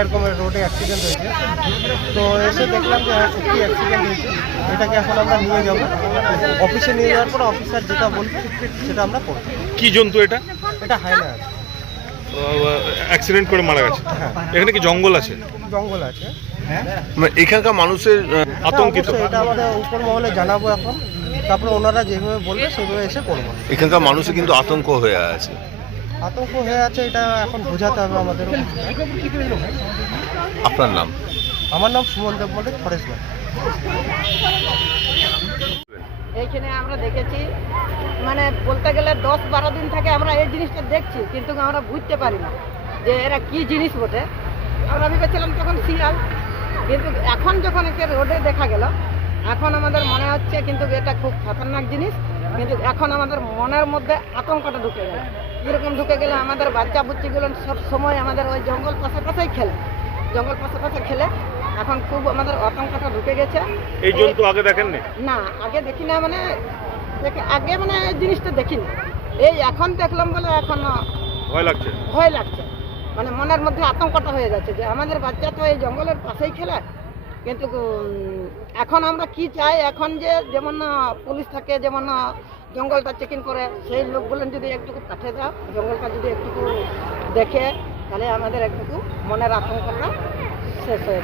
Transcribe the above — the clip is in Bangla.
এরকম রোডে অ্যাক্সিডেন্ট হয়েছে। তো এসে দেখলাম যে হ্যাঁ সত্যি অ্যাক্সিডেন্ট হয়েছে। এটাকে এখন আমরা নিয়ে যাব। অফিসে নিয়ে যাওয়ার পর অফিসার যেটা বলবে সেটা আমরা করব। কি জন্তু এটা? এটা আছে। অ্যাক্সিডেন্ট করে মারা গেছে। হ্যাঁ। এখানে কি জঙ্গল আছে? জঙ্গল আছে। মানে এখানকার মানুষের আতঙ্কিত হ্যাঁ, এটা আমাদের উপর মহলে জানাব এখন। তারপরে ওনারা যেভাবে বলবে সেভাবে এসে করব। এখানকার মানুষের কিন্তু আতঙ্ক হয়ে আছে। আতঙ্ক হয়ে আছে এটা এখন বোঝাতে হবে আমাদের। আপনার নাম? আমার নাম সুমন দেব মল্লিক ফরেস্ট এইখানে আমরা দেখেছি মানে বলতে গেলে দশ বারো দিন থেকে আমরা এই জিনিসটা দেখছি কিন্তু আমরা বুঝতে পারি না যে এরা কি জিনিস বটে। আমরা ভেবেছিলাম তখন শিয়াল কিন্তু এখন যখন একে রোডে দেখা গেল এখন আমাদের মনে হচ্ছে কিন্তু এটা খুব খতরনাক জিনিস কিন্তু এখন আমাদের মনের মধ্যে আতঙ্কটা ঢুকে গেল। কীরকম ঢুকে গেলে আমাদের বাচ্চা বুচ্চিগুলো সব সময় আমাদের ওই জঙ্গল পাশে পাশেই খেলে। জঙ্গল পাশে পাশে খেলে। এখন খুব আমাদের আতঙ্কটা ঢুকে গেছে। এই জন্তু আগে দেখেননি? না আগে দেখি না মানে দেখে- আগে মানে এই জিনিসটা দেখিনি। এই এখন দেখলাম বলে এখন ভয় লাগছে? ভয় লাগছে। মানে মনের মধ্যে আতঙ্কটা হয়ে যাচ্ছে যে আমাদের বাচ্চা তো এই জঙ্গলের পাশেই খেলে। কিন্তু এখন আমরা কি চাই? এখন যে যেমন না পুলিশ থাকে, যেমন না জঙ্গলটা চেকিং করে, সেই লোকগুলো যদি একটুকু পাঠিয়ে দাও জঙ্গলটা যদি একটুকু দেখে, তাহলে আমাদের একটুকু মনের আতঙ্কটা শেষ হয়ে